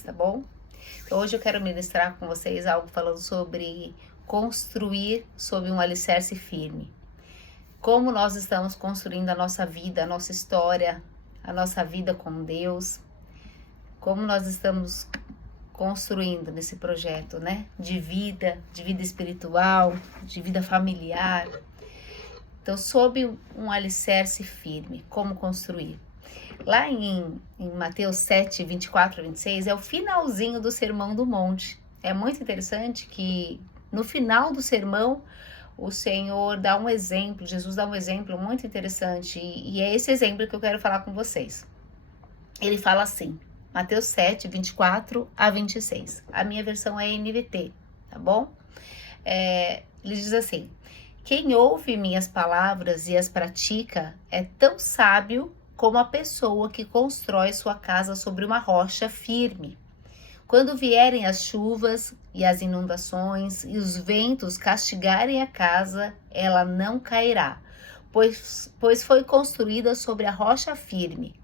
tá bom? Então, hoje eu quero ministrar com vocês algo falando sobre construir sob um alicerce firme. Como nós estamos construindo a nossa vida, a nossa história, a nossa vida com Deus. Como nós estamos construindo nesse projeto, né? De vida espiritual, de vida familiar. Então, sob um alicerce firme, como construir? Lá em Mateus 7, 24 a 26, é o finalzinho do Sermão do Monte. É muito interessante que no final do sermão, o Senhor dá um exemplo, Jesus dá um exemplo muito interessante, e é esse exemplo que eu quero falar com vocês. Ele fala assim, Mateus 7, 24 a 26. A minha versão é NVT, tá bom? Ele diz assim: quem ouve minhas palavras e as pratica é tão sábio como a pessoa que constrói sua casa sobre uma rocha firme. Quando vierem as chuvas e as inundações e os ventos castigarem a casa, ela não cairá, pois foi construída sobre a rocha firme.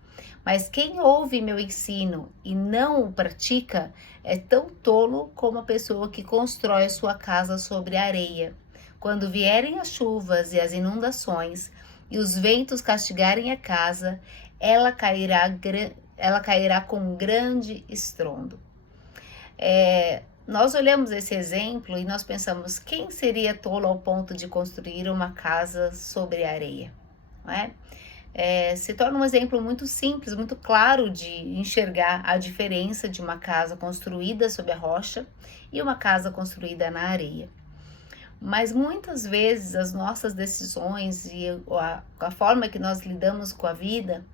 Mas quem ouve meu ensino e não o pratica é tão tolo como a pessoa que constrói sua casa sobre a areia. Quando vierem as chuvas e as inundações e os ventos castigarem a casa, ela cairá com um grande estrondo. Nós olhamos esse exemplo e nós pensamos, quem seria tolo ao ponto de construir uma casa sobre a areia? Não é? Se torna um exemplo muito simples, muito claro de enxergar a diferença de uma casa construída sobre a rocha e uma casa construída na areia. Mas muitas vezes as nossas decisões e a forma que nós lidamos com a vida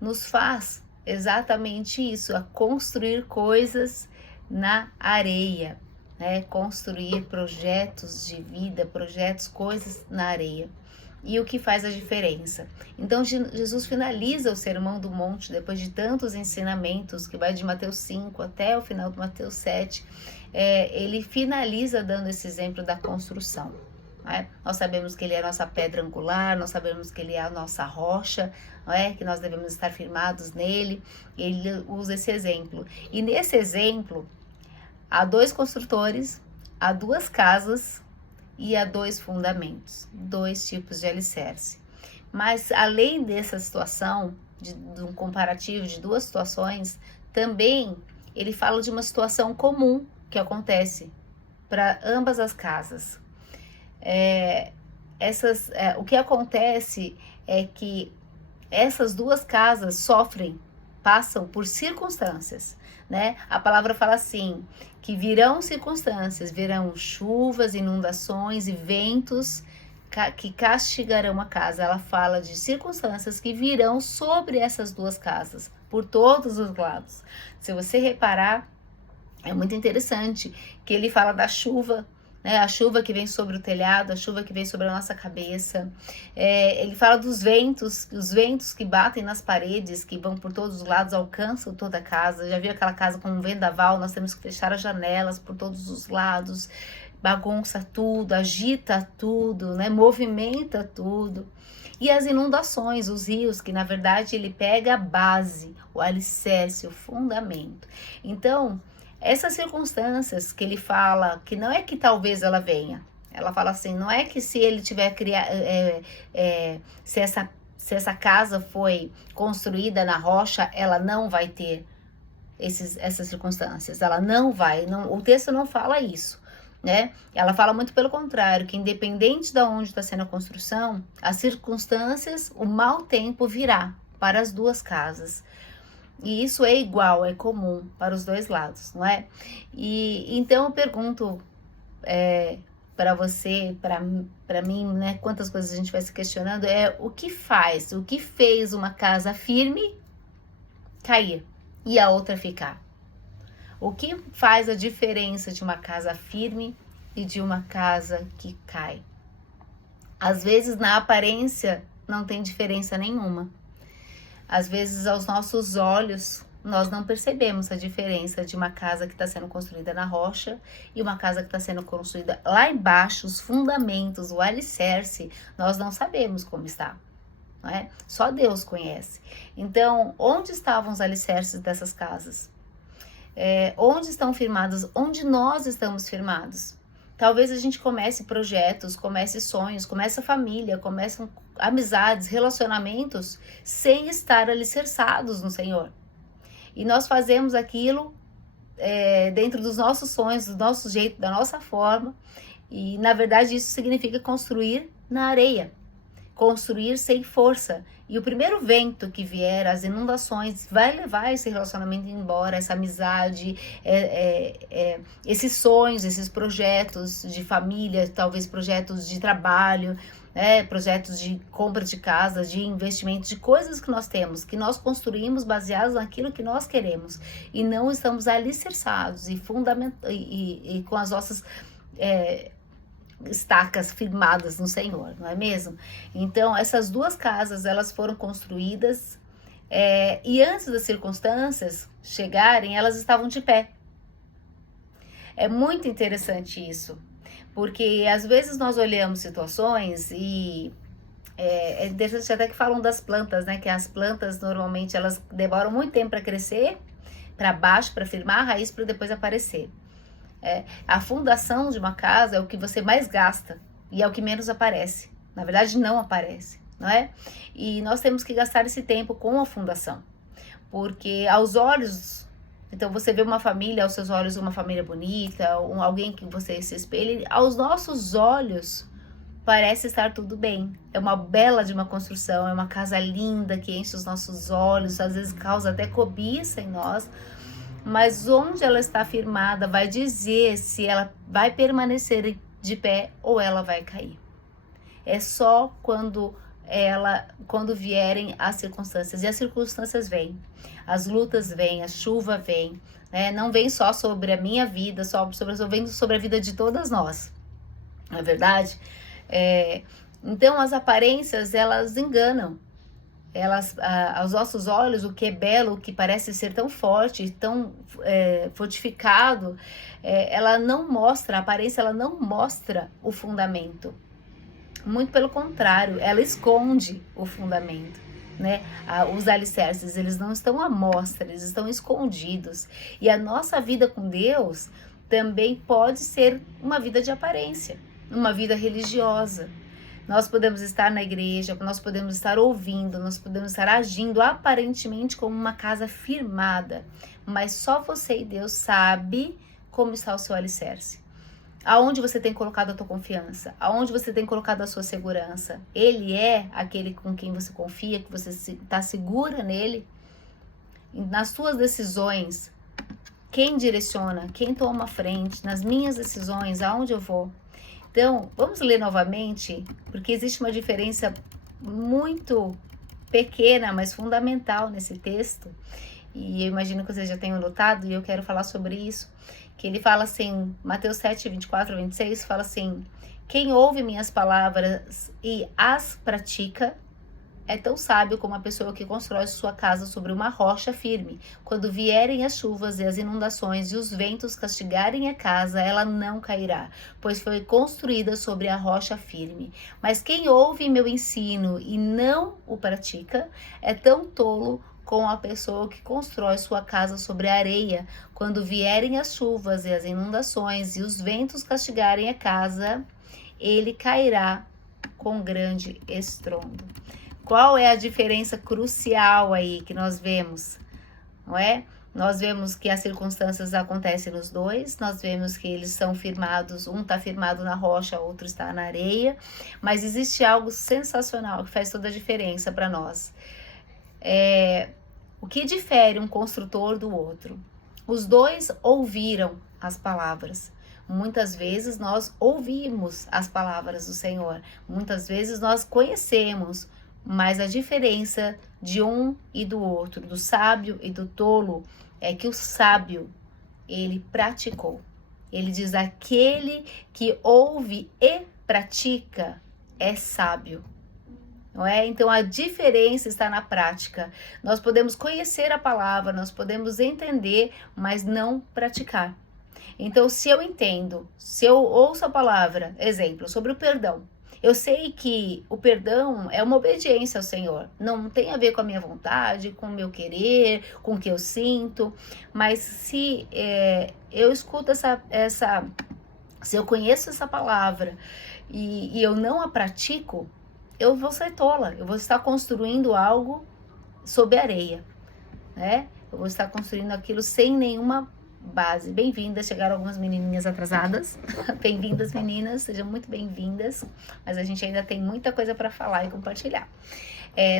nos faz exatamente isso, a construir coisas na areia, né? Construir projetos de vida, coisas na areia. E o que faz a diferença? Então Jesus finaliza o Sermão do Monte, depois de tantos ensinamentos, que vai de Mateus 5 até o final de Mateus 7, ele finaliza dando esse exemplo da construção. Né? Nós sabemos que ele é a nossa pedra angular, nós sabemos que ele é a nossa rocha, que nós devemos estar firmados nele, ele usa esse exemplo. E nesse exemplo, há 2 construtores, há 2 casas, e há 2 fundamentos, 2 tipos de alicerce. Mas além dessa situação, de um comparativo de 2 situações, também ele fala de uma situação comum que acontece para ambas as casas. O que acontece é que essas 2 casas passam por circunstâncias, né? A palavra fala assim, que virão circunstâncias, virão chuvas, inundações e ventos que castigarão a casa. Ela fala de circunstâncias que virão sobre essas 2 casas, por todos os lados. Se você reparar, é muito interessante que ele fala da chuva, né? A chuva que vem sobre o telhado, a chuva que vem sobre a nossa cabeça. Ele fala dos ventos, os ventos que batem nas paredes, que vão por todos os lados, alcançam toda a casa. Já viu aquela casa com um vendaval? Nós temos que fechar as janelas por todos os lados, bagunça tudo, agita tudo, né? Movimenta tudo. E as inundações, os rios, que na verdade ele pega a base, o alicerce, o fundamento. Então, essas circunstâncias que ele fala, que não é que talvez ela venha, ela fala assim, não é que se ele tiver criado, se essa casa foi construída na rocha, ela não vai ter essas circunstâncias, ela não vai, o texto não fala isso, né? Ela fala muito pelo contrário, que independente de onde está sendo a construção, as circunstâncias, o mau tempo virá para as 2 casas. E isso é igual, é comum para os 2 lados, não é? E então eu pergunto para você, para mim, né? Quantas coisas a gente vai se questionando, o que fez uma casa firme cair e a outra ficar? O que faz a diferença de uma casa firme e de uma casa que cai? Às vezes, na aparência, não tem diferença nenhuma. Às vezes, aos nossos olhos, nós não percebemos a diferença de uma casa que está sendo construída na rocha e uma casa que está sendo construída lá embaixo, os fundamentos, o alicerce, nós não sabemos como está. Não é? Só Deus conhece. Então, onde estavam os alicerces dessas casas? onde estão firmadas, onde nós estamos firmados. Talvez a gente comece projetos, comece sonhos, comece família, comece amizades, relacionamentos, sem estar alicerçados no Senhor. E nós fazemos aquilo dentro dos nossos sonhos, do nosso jeito, da nossa forma. E, na verdade, isso significa construir na areia. Construir sem força. E o primeiro vento que vier, as inundações, vai levar esse relacionamento embora, essa amizade, esses sonhos, esses projetos de família, talvez projetos de trabalho, projetos de compra de casa, de investimento, de coisas que nós temos, que nós construímos baseados naquilo que nós queremos. E não estamos alicerçados e com as nossas estacas firmadas no Senhor, não é mesmo? Então, essas duas casas, elas foram construídas e antes das circunstâncias chegarem, elas estavam de pé. É muito interessante isso, porque às vezes nós olhamos situações e é interessante até que falam das plantas, né? Que as plantas, normalmente, elas demoram muito tempo para crescer, para baixo, para firmar a raiz, para depois aparecer. A fundação de uma casa é o que você mais gasta e é o que menos aparece. Na verdade, não aparece, não é? E nós temos que gastar esse tempo com a fundação, porque aos olhos, então você vê uma família, aos seus olhos uma família bonita, alguém que você se espelhe, aos nossos olhos parece estar tudo bem. É uma bela de uma construção, é uma casa linda que enche os nossos olhos, às vezes causa até cobiça em nós. Mas onde ela está firmada vai dizer se ela vai permanecer de pé ou ela vai cair. É só quando vierem as circunstâncias. E as circunstâncias vêm, as lutas vêm, a chuva vem. Não vem só sobre a minha vida, vem sobre a vida de todas nós. Não é verdade? Então as aparências, elas enganam. Aos nossos olhos, o que é belo, o que parece ser tão forte, tão fortificado, ela não mostra, a aparência ela não mostra o fundamento. Muito pelo contrário, ela esconde o fundamento, né? Os alicerces, eles não estão à mostra, eles estão escondidos. E a nossa vida com Deus também pode ser uma vida de aparência, uma vida religiosa. Nós podemos estar na igreja, nós podemos estar ouvindo, nós podemos estar agindo aparentemente como uma casa firmada, mas só você e Deus sabe como está o seu alicerce. Aonde você tem colocado a tua confiança? Aonde você tem colocado a sua segurança? Ele é aquele com quem você confia, que você está segura nele? Nas suas decisões, quem direciona? Quem toma a frente? Nas minhas decisões, aonde eu vou? Então, vamos ler novamente, porque existe uma diferença muito pequena, mas fundamental nesse texto. E eu imagino que vocês já tenham notado, e eu quero falar sobre isso. Que ele fala assim, Mateus 7, 24 a 26, fala assim: quem ouve minhas palavras e as pratica é tão sábio como a pessoa que constrói sua casa sobre uma rocha firme. Quando vierem as chuvas e as inundações e os ventos castigarem a casa, ela não cairá, pois foi construída sobre a rocha firme. Mas quem ouve meu ensino e não o pratica é tão tolo como a pessoa que constrói sua casa sobre a areia. Quando vierem as chuvas e as inundações e os ventos castigarem a casa, ele cairá com grande estrondo. Qual é a diferença crucial aí que nós vemos, não é? Nós vemos que as circunstâncias acontecem nos dois, nós vemos que eles são firmados, um está firmado na rocha, outro está na areia, mas existe algo sensacional que faz toda a diferença para nós. O que difere um construtor do outro? Os dois ouviram as palavras. Muitas vezes nós ouvimos as palavras do Senhor, muitas vezes nós conhecemos, mas a diferença de um e do outro, do sábio e do tolo, é que o sábio, ele praticou. Ele diz, aquele que ouve e pratica é sábio. Não é? Então a diferença está na prática. Nós podemos conhecer a palavra, nós podemos entender, mas não praticar. Então, se eu entendo, se eu ouço a palavra, exemplo, sobre o perdão, Eu sei que o perdão é uma obediência ao Senhor. Não tem a ver com a minha vontade, com o meu querer, com o que eu sinto. Mas se eu escuto se eu conheço essa palavra e eu não a pratico, eu vou ser tola. Eu vou estar construindo algo sob areia, né? Eu vou estar construindo aquilo sem nenhuma base. Bem-vindas, chegaram algumas menininhas atrasadas. Bem-vindas, meninas, sejam muito bem-vindas. Mas a gente ainda tem muita coisa para falar e compartilhar.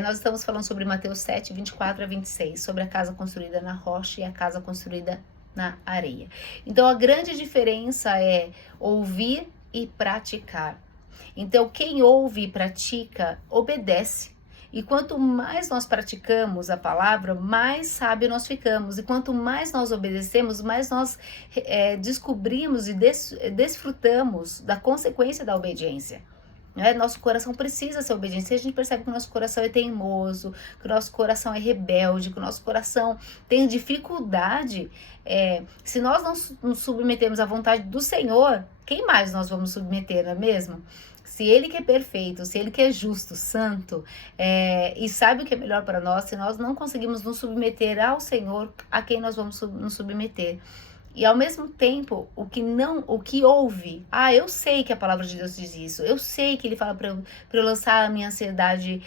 Nós estamos falando sobre Mateus 7, 24 a 26, sobre a casa construída na rocha e a casa construída na areia. Então, a grande diferença é ouvir e praticar. Então, quem ouve e pratica, obedece. E quanto mais nós praticamos a palavra, mais sábio nós ficamos. E quanto mais nós obedecemos, mais nós descobrimos e desfrutamos da consequência da obediência. Nosso coração precisa ser obediente. A gente percebe que o nosso coração é teimoso, que o nosso coração é rebelde, que o nosso coração tem dificuldade. Se nós não nos submetemos à vontade do Senhor, quem mais nós vamos submeter, não é mesmo? Se Ele que é perfeito, se Ele que é justo, santo, e sabe o que é melhor para nós, se nós não conseguimos nos submeter ao Senhor, a quem nós vamos nos submeter? E ao mesmo tempo, o que ouve, eu sei que a palavra de Deus diz isso, eu sei que Ele fala para eu lançar a minha ansiedade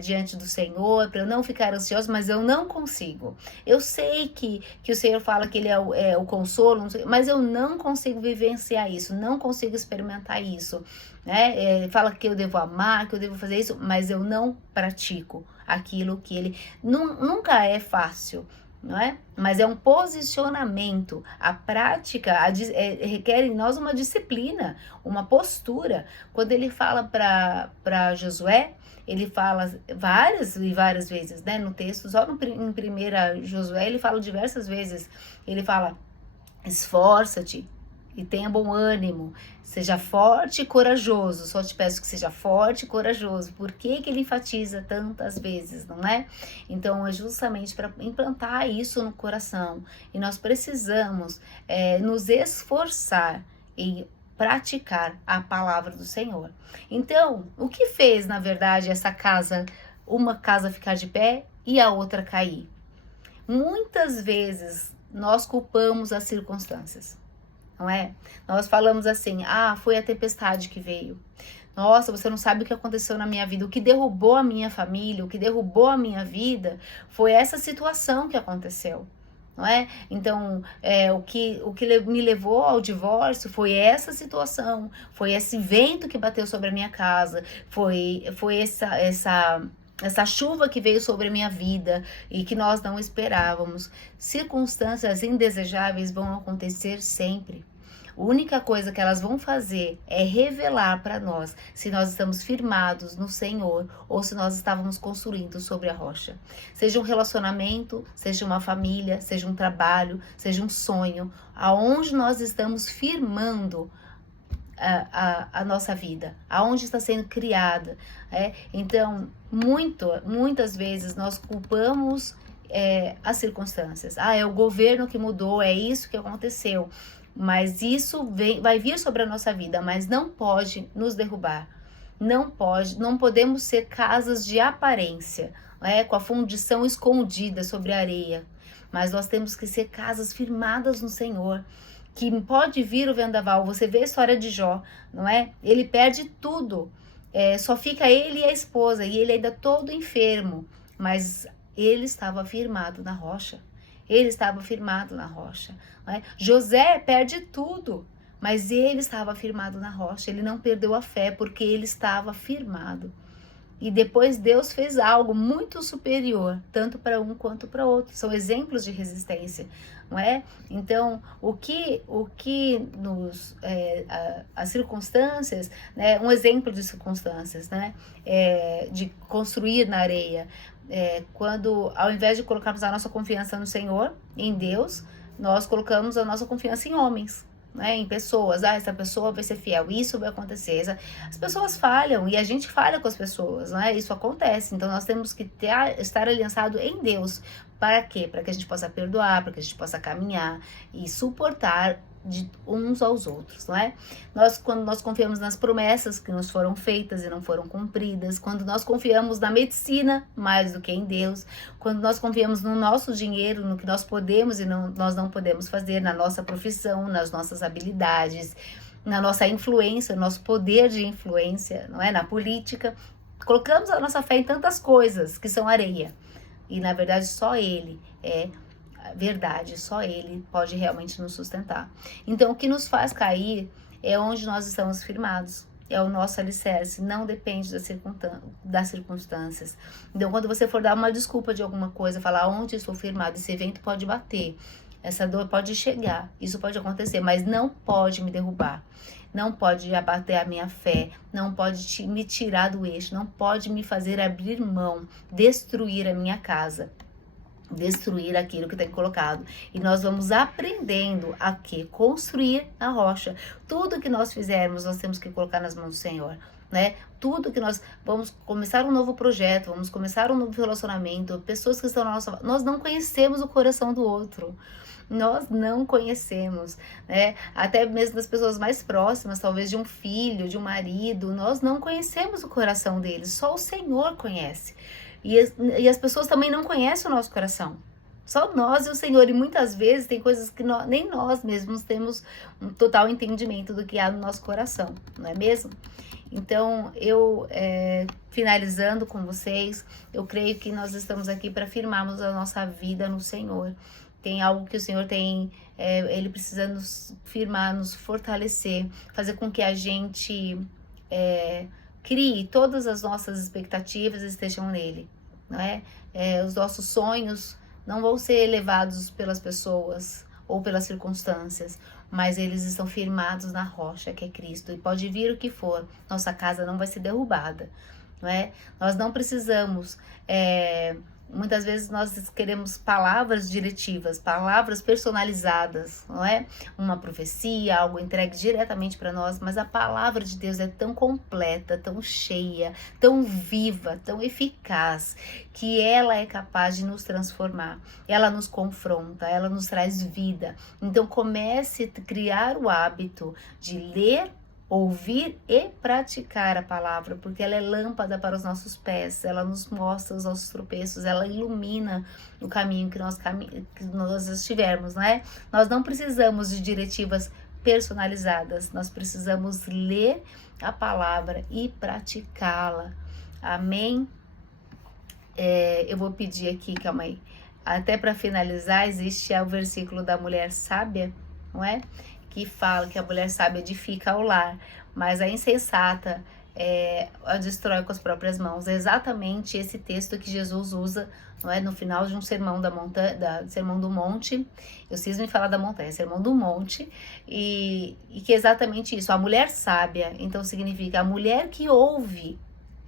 diante do Senhor, para eu não ficar ansiosa, mas eu não consigo. Eu sei que o Senhor fala que Ele é o consolo, mas eu não consigo vivenciar isso, não consigo experimentar isso. Ele fala que eu devo amar, que eu devo fazer isso, mas eu não pratico aquilo que Ele... Nunca é fácil, não é? Mas é um posicionamento. A prática requer em nós uma disciplina, uma postura. Quando ele fala para Josué, ele fala várias e várias vezes, né, no texto, só em 1 Josué ele fala diversas vezes, ele fala: esforça-te e tenha bom ânimo, seja forte e corajoso. Só te peço que seja forte e corajoso. Por que ele enfatiza tantas vezes, não é? Então, é justamente para implantar isso no coração. E nós precisamos nos esforçar em praticar a palavra do Senhor. Então, o que fez, na verdade, uma casa ficar de pé e a outra cair? Muitas vezes, nós culpamos as circunstâncias. Não é? Nós falamos assim: foi a tempestade que veio. Nossa, você não sabe o que aconteceu na minha vida. O que derrubou a minha família, o que derrubou a minha vida foi essa situação que aconteceu. Não é? Então, o que me levou ao divórcio foi essa situação, foi esse vento que bateu sobre a minha casa, foi essa chuva que veio sobre a minha vida e que nós não esperávamos. Circunstâncias indesejáveis vão acontecer sempre. A única coisa que elas vão fazer é revelar para nós se nós estamos firmados no Senhor ou se nós estávamos construindo sobre a rocha. Seja um relacionamento, seja uma família, seja um trabalho, seja um sonho, aonde nós estamos firmando a nossa vida, aonde está sendo criada. Então, muitas vezes nós culpamos as circunstâncias. É o governo que mudou, é isso que aconteceu. Mas isso vai vir sobre a nossa vida, mas não pode nos derrubar. Não podemos ser casas de aparência, com a fundição escondida sobre a areia. Mas nós temos que ser casas firmadas no Senhor, que pode vir o vendaval. Você vê a história de Jó, não é? Ele perde tudo, só fica ele e a esposa, e ele ainda todo enfermo, mas ele estava firmado na rocha. Ele estava firmado na rocha. Não é? José perde tudo, mas ele estava firmado na rocha. Ele não perdeu a fé porque ele estava firmado. E depois Deus fez algo muito superior, tanto para um quanto para outro. São exemplos de resistência, não é? Então, as circunstâncias, né? Um exemplo de circunstâncias, né? De construir na areia. Quando, ao invés de colocarmos a nossa confiança no Senhor, em Deus, nós colocamos a nossa confiança em homens, né, em pessoas. Essa pessoa vai ser fiel, isso vai acontecer. As pessoas falham e a gente falha com as pessoas, né? Isso acontece. Então nós temos que estar aliançado em Deus Para quê? Para que a gente possa perdoar, para que a gente possa caminhar e suportar de uns aos outros, não é? Quando nós confiamos nas promessas que nos foram feitas e não foram cumpridas, quando nós confiamos na medicina mais do que em Deus, quando nós confiamos no nosso dinheiro, no que nós podemos e nós não podemos fazer, na nossa profissão, nas nossas habilidades, na nossa influência, no nosso poder de influência, não é? Na política, colocamos a nossa fé em tantas coisas que são areia. E na verdade só Ele é verdade, só Ele pode realmente nos sustentar. Então o que nos faz cair é onde nós estamos firmados. É o nosso alicerce, não depende das circunstâncias. Então quando você for dar uma desculpa de alguma coisa, falar onde estou firmado, esse vento pode bater, essa dor pode chegar, isso pode acontecer, mas não pode me derrubar. Não pode abater a minha fé, não pode me tirar do eixo, não pode me fazer abrir mão, destruir a minha casa, destruir aquilo que tem colocado. E nós vamos aprendendo a que construir na rocha. Tudo que nós fizermos, nós temos que colocar nas mãos do Senhor, né? Tudo que nós vamos começar um novo projeto, vamos começar um novo relacionamento, pessoas que estão na nossa, nós não conhecemos o coração do outro. Nós não conhecemos, né? Até mesmo das pessoas mais próximas, talvez de um filho, de um marido, nós não conhecemos o coração deles, só o Senhor conhece. E as pessoas também não conhecem o nosso coração. Só nós e o Senhor. E muitas vezes tem coisas que nem nós mesmos temos um total entendimento do que há no nosso coração, não é mesmo? Então, finalizando com vocês, eu creio que nós estamos aqui para firmarmos a nossa vida no Senhor. Tem algo que o Senhor tem, Ele precisa nos firmar, nos fortalecer, fazer com que a gente crie todas as nossas expectativas estejam nele, não é? Os nossos sonhos não vão ser levados pelas pessoas ou pelas circunstâncias, mas eles estão firmados na rocha que é Cristo, e pode vir o que for, nossa casa não vai ser derrubada, não é? Nós não precisamos, muitas vezes nós queremos palavras diretivas, palavras personalizadas, não é? Uma profecia, algo entregue diretamente para nós, mas a palavra de Deus é tão completa, tão cheia, tão viva, tão eficaz, que ela é capaz de nos transformar. Ela nos confronta, ela nos traz vida. Então comece a criar o hábito de ler, ouvir e praticar a palavra, porque ela é lâmpada para os nossos pés, ela nos mostra os nossos tropeços, ela ilumina o caminho que nós estivermos, né? Nós não precisamos de diretivas personalizadas, nós precisamos ler a palavra e praticá-la. Amém? Eu vou pedir aqui, calma aí, até para finalizar, existe o versículo da mulher sábia, não é? Que fala que a mulher sábia edifica o lar, mas a insensata a destrói com as próprias mãos. É exatamente esse texto que Jesus usa, não é? No final de um sermão Sermão do Monte. Eu cismo em falar da montanha, Sermão do Monte, e que é exatamente isso. A mulher sábia, então significa a mulher que ouve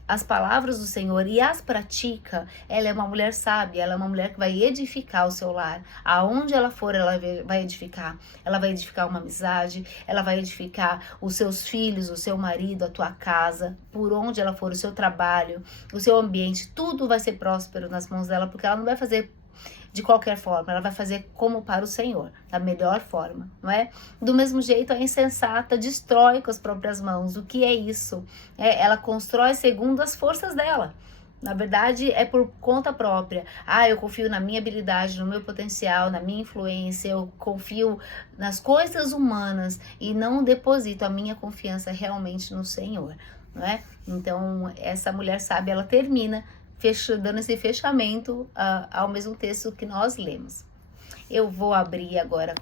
as palavras do Senhor e as pratica, ela é uma mulher sábia, ela é uma mulher que vai edificar o seu lar. Aonde ela for, ela vai edificar. Ela vai edificar uma amizade, ela vai edificar os seus filhos, o seu marido, a tua casa, por onde ela for, o seu trabalho, o seu ambiente, tudo vai ser próspero nas mãos dela, porque ela não vai fazer de qualquer forma, ela vai fazer como para o Senhor, da melhor forma, não é? Do mesmo jeito, a insensata destrói com as próprias mãos. O que é isso? Ela constrói segundo as forças dela. Na verdade, é por conta própria. Eu confio na minha habilidade, no meu potencial, na minha influência, eu confio nas coisas humanas e não deposito a minha confiança realmente no Senhor, não é? Então, essa mulher sábia, ela termina dando esse fechamento ao mesmo texto que nós lemos. Eu vou abrir agora com